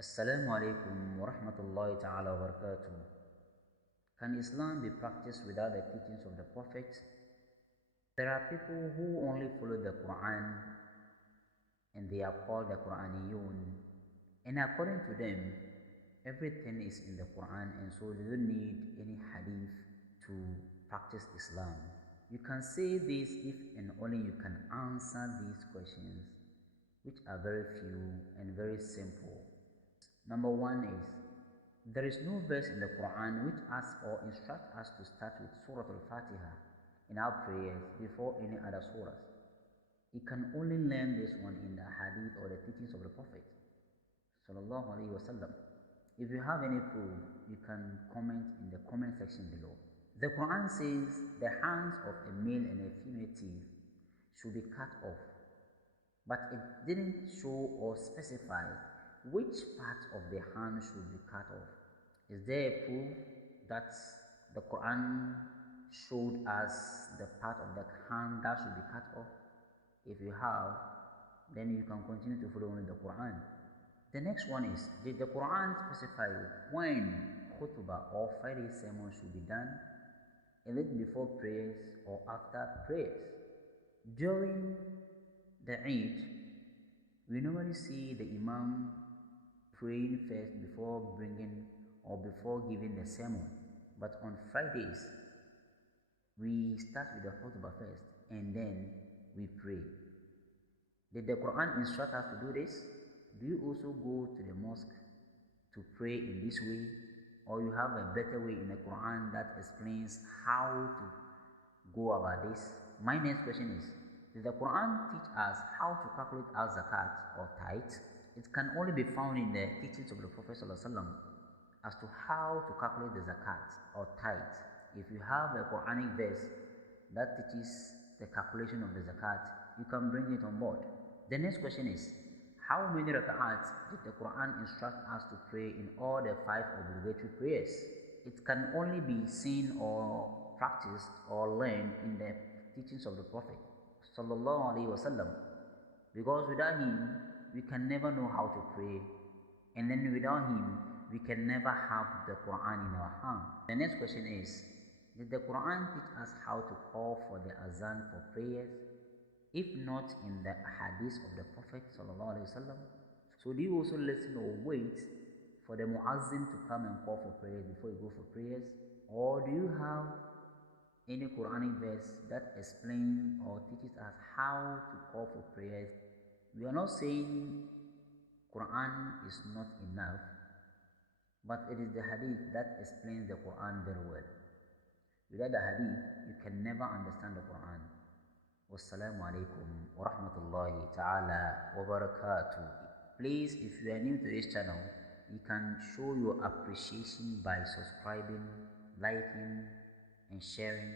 Assalamu alaikum wa rahmatullahi ta'ala wa barakatuh. Can Islam be practiced without the teachings of the Prophet? There are people who only follow the Quran and they are called the Quraniyun. And according to them, everything is in the Quran, and so they don't need any hadith to practice Islam. You can say this if and only you can answer these questions, which are very few and very simple. Number one is, there is no verse in the Quran which asks or instructs us to start with Surah Al-Fatiha in our prayers before any other surahs. You can only learn this one in the hadith or the teachings of the Prophet Sallallahu Alaihi Wasallam. If you have any proof, you can comment in the comment section below. The Quran says the hands of a male and a female thief should be cut off, but it didn't show or specify which part of the hand should be cut off. Is there a proof that the Quran showed us the part of the hand that should be cut off? If you have, then you can continue to follow only the Quran. The next one is, did the Quran specify when khutbah or Friday sermon should be done? Is it before prayers or after prayers? During the Eid, we normally see the Imam praying first before bringing or before giving the sermon. But on Fridays, we start with the khutbah first and then we pray. Did the Quran instruct us to do this? Do you also go to the mosque to pray in this way? Or you have a better way in the Quran that explains how to go about this? My next question is, did the Quran teach us how to calculate our zakat or tithe? It can only be found in the teachings of the Prophet ﷺ as to how to calculate the zakat or tithe. If you have a Quranic verse that teaches the calculation of the zakat, you can bring it on board. The next question is, how many rak'ats did the Quran instruct us to pray in all the 5 obligatory prayers? It can only be seen or practiced or learned in the teachings of the Prophet Sallallahu Alaihi Wasallam, because without him we can never know how to pray, and then without him we can never have the Quran in our hand. The next question is, did the Quran teach us how to call for the azan for prayers, if not in the hadith of the Prophet Sallallahu Alaihi Wasallam? So do you also listen or wait for the muazzin to come and call for prayers before you go for prayers? Or do you have any Quranic verse that explains or teaches us how to call for prayers? We are not saying Quran is not enough, but it is the hadith that explains the Quran very well. Without the hadith, you can never understand the Quran. Wassalamu alaikum wa rahmatullahi ta'ala wa barakatuh. Please, if you are new to this channel, you can show your appreciation by subscribing, liking, and sharing.